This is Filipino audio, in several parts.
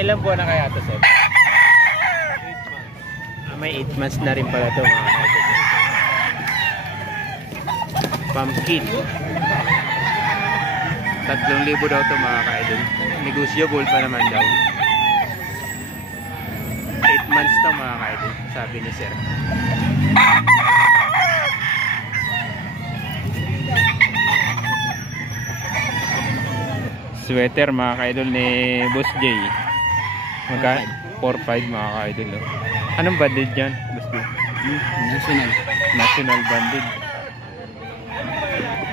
ilang buwan na kaya ito, sir? 8 months. May 8 months na rin pala ito, mga kaidol. Pumpkin. 3,000 daw ito, mga kaidol. Negotiable pa naman daw. 8 months to, mga kaidol, sabi ni sir. Sweater, mga kaidol, ni Boss J. Magka 4-5, mga kaidol. Anong banded dyan, Boss J? National banded.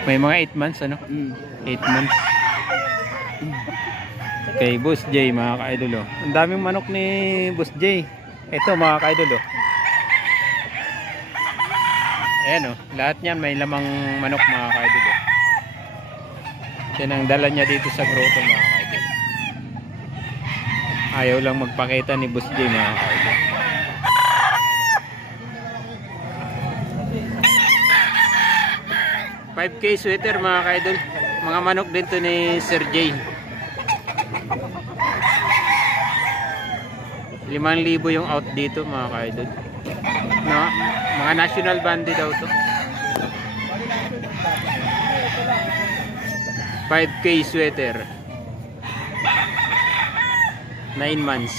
May mga 8 months, ano? 8 months. Kay Boss J, mga kaidol. Ang daming manok ni Boss J. Ito, mga kaidol. Ayan, lahat yan may lamang manok, mga kaidol. Yan ang dala niya dito sa grotto, mga kaidol. Ayaw lang magpakita ni Boss J, mga kaidol. $5K sweater, mga kaidol. Mga manok din to ni Sir J. 5,000 yung out dito, mga kaidol. No, mga national bandi daw to. 5K sweater. 9 months.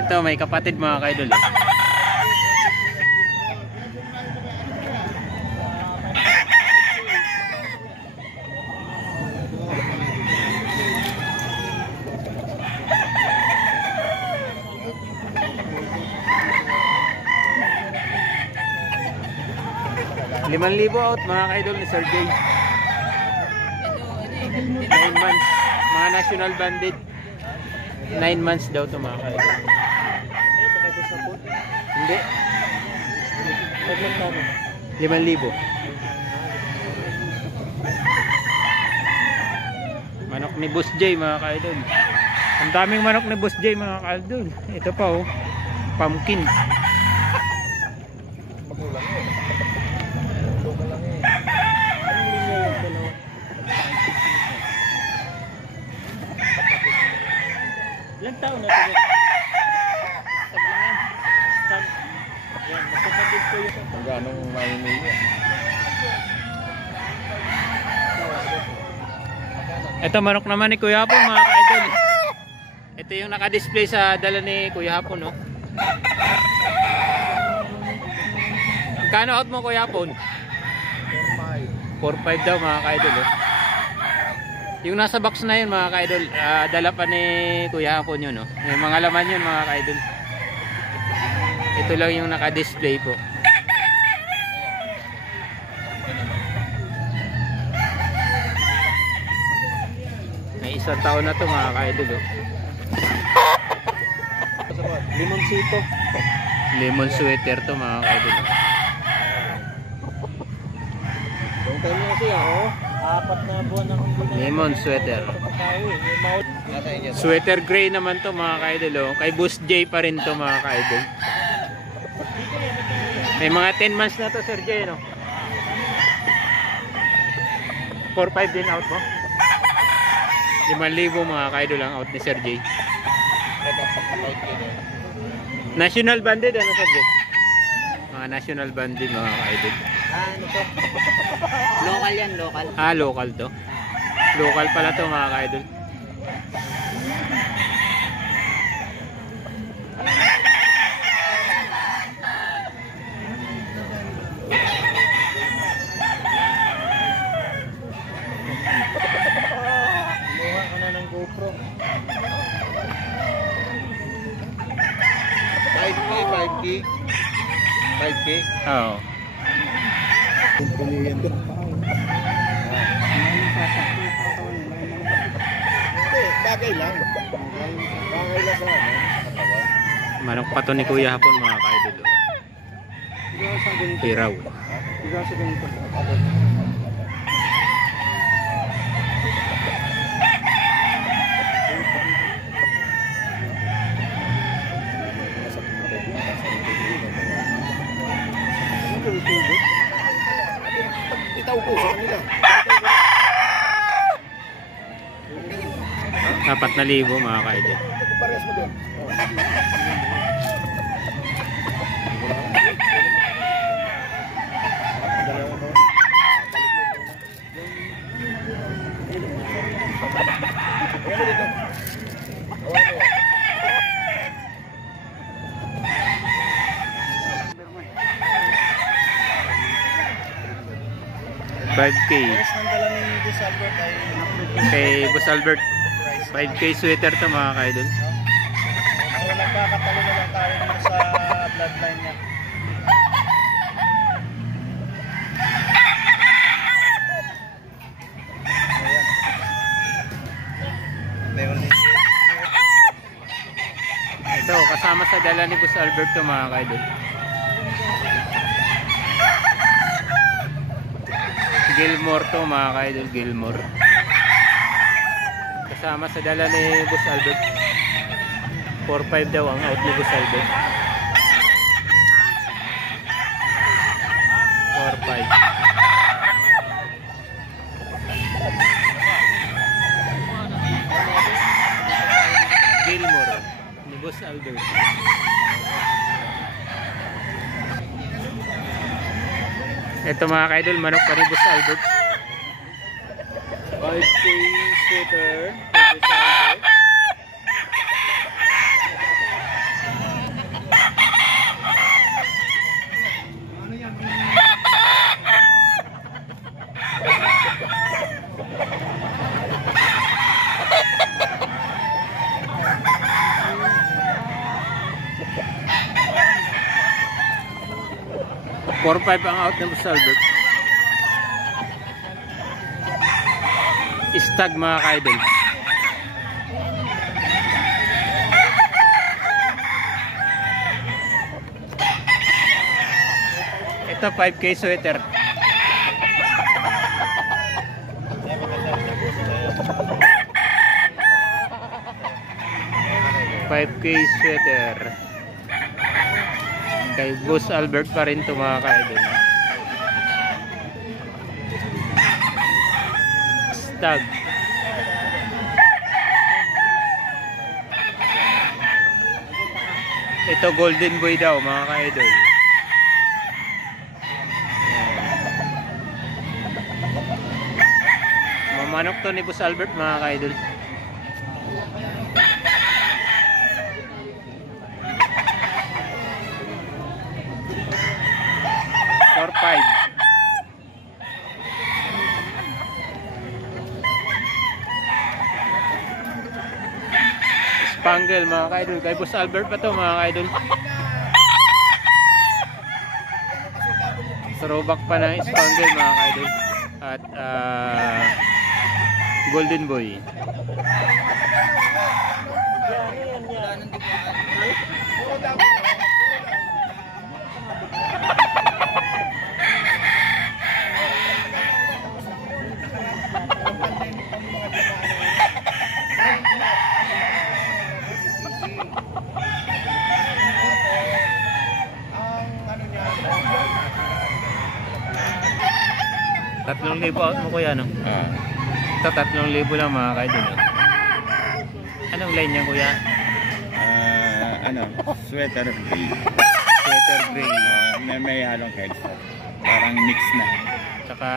Ito, may kapatid, mga kaidol. 5,000 out, mga kaidol, ni Sir J. 9 months. Mga national bandit. 9 months daw to, mga kaidol. Hindi. 5,000. Manok ni Boss J, mga kaidol. Ang daming manok ni Boss J, mga kaidol. Ito pa, oh. Pumpkin. Ilang taon na ito? Taglangan. Stag. Yan, magkapatid ko yung kung gano'ng mahinili. Ito, manok naman ni Kuya Hapon, mga kaidol. Ito yung naka-display sa dala ni Kuya Hapon, no? Kano out mo, Kuya Hapon? 4,500 daw, mga kaidol, oh. Yung nasa box na yun, mga kaidol, dala pa ni Kuya Hapon yun, no? May mga laman yun, mga kaidol. Ito lang yung naka-display po. May 1 taon na to, mga kaidol, oh. Limoncito. Lemon sweater to, mga kaidol, oh. Yung tayo kasi ako, 4 na buwan na kung gano'n. Lemon sweater. Sweater gray naman to, mga kaidol, oh. Kay Boss J pa rin to, mga kaidol. May mga 10 months na to, Sir J, no? 4,500 din out mo? 5,000, mga kaidol, ang out ni Sir J. National banded, ano, Sir J? Mga national banded, mga kaidol. Ano to? Local yan, local. Local to. Local pala to, mga kaidol. Kumuha ka na ng GoPro. 5K. 5K? Oo. Pumilihan doon. Bagay lang. Bagay lang sa katawan. Manok pa to ni Kuya Hapon, mga kaidol. Piraw. Bigas sa ganito. bitaw ko sa kanila. 4,000 mga ka-idol. Parehas mo din. $5K Ang dala ni Boss Albert ay kay Boss Albert. 5K sweater to mga ka-idol. so, nagkakatalo na lang tayo dito sa bloodline niya. Ito, kasama sa dala ni Boss Albert to mga ka-idol. Gilmore to mga ka-idol, Gilmore. Kasama sa dala ni Boss Albert. 4,500 daw ang out ni Boss Albert. 4,500. Gilmore ni Boss Albert. Ito mga ka-idol, manok pa ni Boss Albert. 5K sweater kay Boss Albert. $4,500 ang out ng Boss Albert. Stag mga ka-idol. Ito 5K sweater. $5K sweater kay Boss Albert pa rin ito mga ka-idol. Stag. Ito golden boy daw mga ka-idol. Mamanok to ni Boss Albert mga ka-idol. Spangle mga ka-idol. Kay Boss Albert pa to mga ka-idol. Throwback pa ng Spangle mga ka-idol. At Golden Boy. Tatlong libo out mo kuya, no? Ito 3,000 lang mga ka-idol. Anong line niya kuya? Sweater gray. Sweater gray. May halong kelso. Parang mix na. Tsaka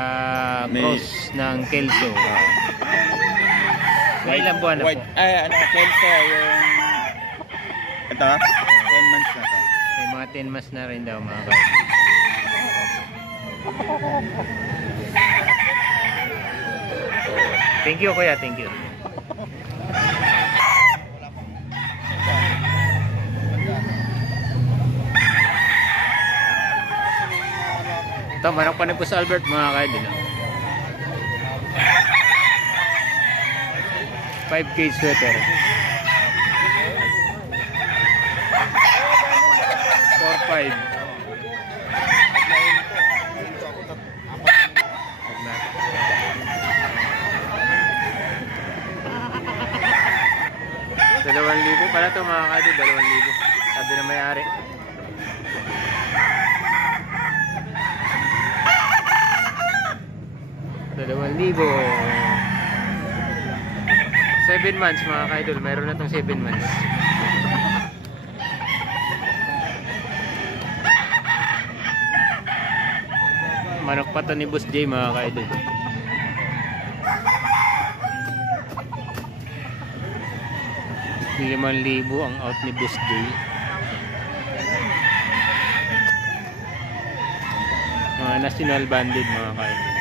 cross ng kelso. May ilang buwan na po? Kelso yung... Ito, 10 months na to. May mga 10 months na rin daw mga ka-idol. Thank you kuya, thank you. Ito, manok pa ni Boss Albert mga ka-idol. 5K sweater. 4,500. $2,000 pala ito mga ka-idol, 2,000. Sabi na may-ari. 7 months mga ka-idol. Meron na itong 7 months. Manok pa to ni Boss J mga ka-idol. ₱5,000 ang out ni Boss J. Mga national banded mga ka-idol.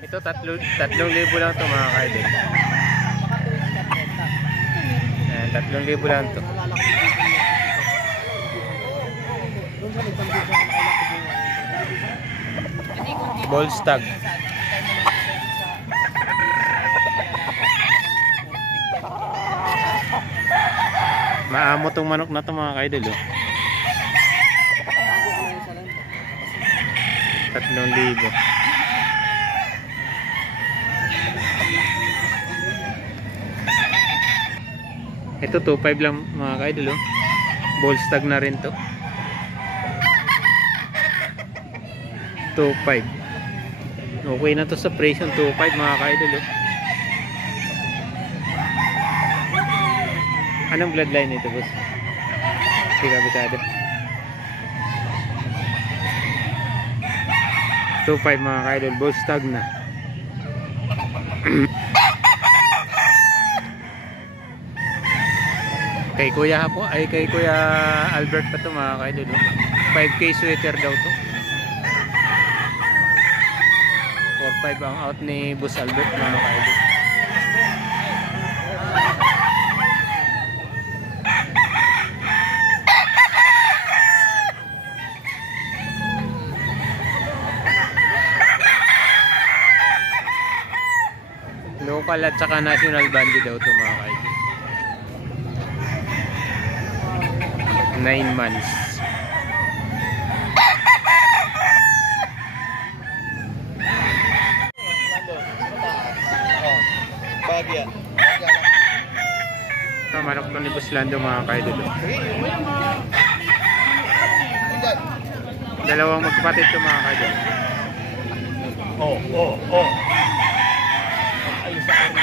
Ito 3,000 lang to mga ka-idol. Ayan, 3,000 lang to. Ball stag. Maamo tong manok na to mga ka-idol. 3,000. Ito 2,500 lang mga ka-idol. Ball stag na rin to. 2,500. Okay na to sa presyo, 2,500 mga ka-idol. Anong bloodline ito, boss? Hindi ka bisado. 2,500 mga ka-idol. Ball stag na. Kay Kuya po, ay kay Kuya Albert pa to mga ka-idol. 5K sweater daw to. 4,500 ang out ni Boss Albert mga ka-idol. Local at saka national banded daw to mga ka-idol. 9 months. Bagya. Ito, manok to ni Boss Lando mga ka-idol. Dalawang magkapatid to mga ka-idol. Ayos sa akin.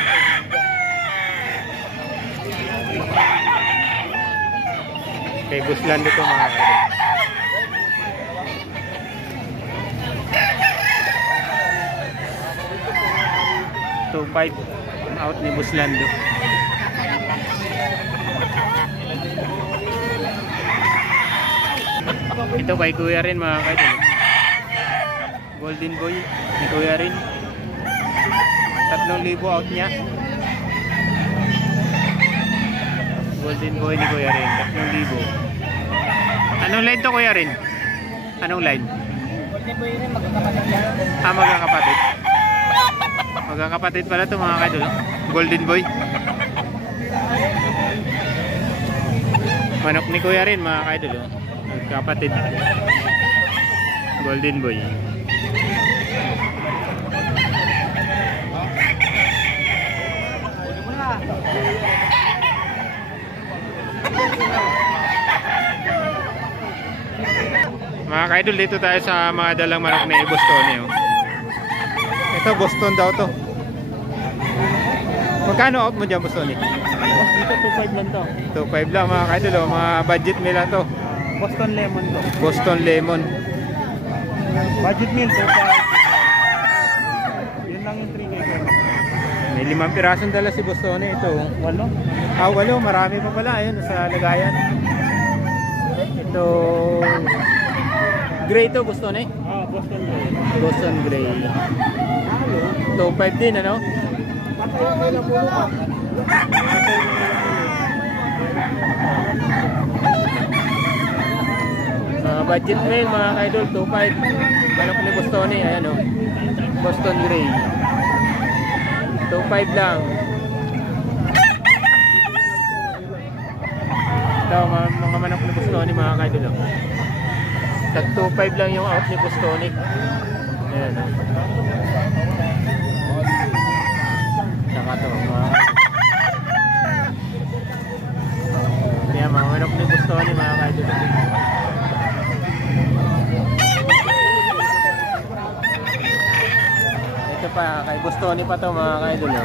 Kay Boss Lando to mga ka-idol. $2,500 out ni Boss Lando. Ito kay Kuya rin mga ka-idol. Golden Boy ni Kuya rin. 3,000 out niya. Golden Boy ni Kuya rin, 3,000. Anong line to Kuya rin? Anong line? Golden Boy rin, magkakapatid yan. Ah, magkakapatid. Magkakapatid pala to mga ka-idol. Golden Boy. Manok ni Kuya rin mga ka-idol. Magkakapatid. Golden Boy. Mga ka-idol, dito tayo sa mga dalang manok ni Boston. Ito, Boston daw to. Magkano out mo dyan, Boston? Dito 2,500 lang to. 2,500 lang mga ka-idol. Mga budget meal lang to. Boston Lemon to. Boston Lemon. Budget meal, 2,500. Yun lang yung 3K ko. May 5 pirasong dala si Boston. Ito. Walo? Ah, walo. Marami pa pala. Ayun, sa lagayan. Ito. Gray to, Boston eh. Boston Lemon. Boston Gray. 2,500 din, ano? Budget meal mga ka-idol, 2,500. Manok ni Boston eh, ayan o. Boston Gray. 2,500 lang. Ito, mga manok ni Boston mga ka-idol. Tag 2,500 lang yung out ni Boston eh. Ayan o. Saka ito mga ka-idol. Kaya mga manok ni Boston Bostoni pa to mga ka-idol. Oh.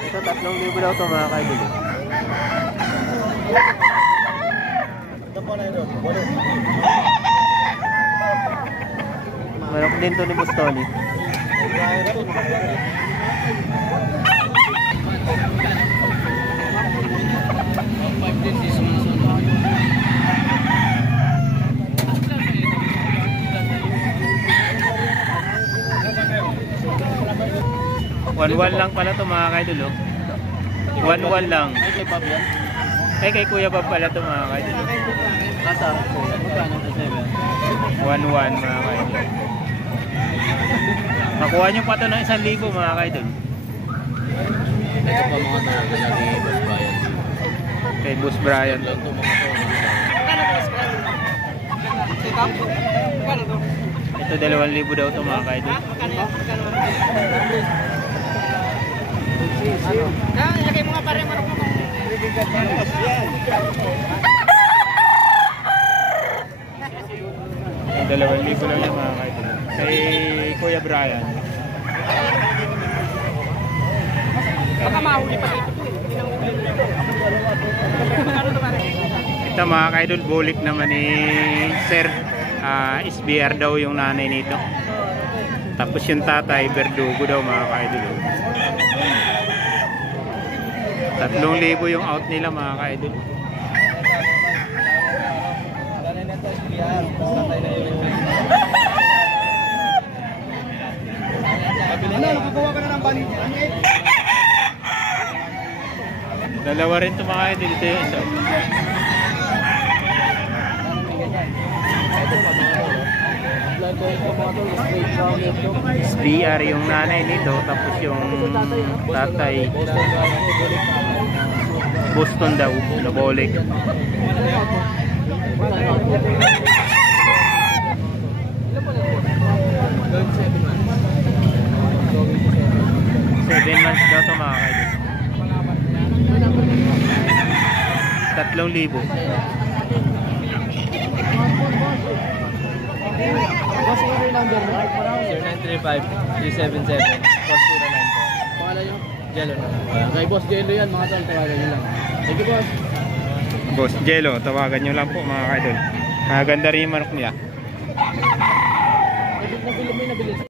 Ito 3,000 daw to mga ka-idol. Ito po na ito. Manok din to ni Bostoni. One lang pala to mga kaidol. Oh. 1-1 lang. Ay, kay Bob yan? Ay kay Kuya Bob pala to mga kaidol. Nasa, magkano sa 7? 1-1 mga kaidol. Makuha nyo pa to ng 1,000 mga kaidol. Ito pa mga talaga ni Boss Brian. Kay Boss Brian. Ito mga to. Ito 2,000 daw to mga kaidol. Lagay mo nga pare manok mo. 2,000 lang yan mga kaidol. Kay Kuya Brian. Baka mahuli pa dito. Ito mga kaidol, bulik naman ni Sir. SBR daw yung nanay nito. Tapos yung tatay, Verdugo daw mga kaidol. 3,000 yung out nila mga kaidol. Ano, nakakuha ka na ng bani? Dalawa rin ito mga kaidol. Dito yung isa. SBR yung nanay nito. Tapos yung tatay, Boston daw, Nabolik. Seven months daw ito mga kaidol. 3,000. Boss, ano yung number mo? 0935-377-4094. Pangalan nyo? Jello na. Kay Boss Jello yan mga tol, tawagan nyo lang. Thank you boss. Boss Jello, tawagan nyo lang po mga kaidol. Maganda rin yung manok nila. Nabili mo yung nabili.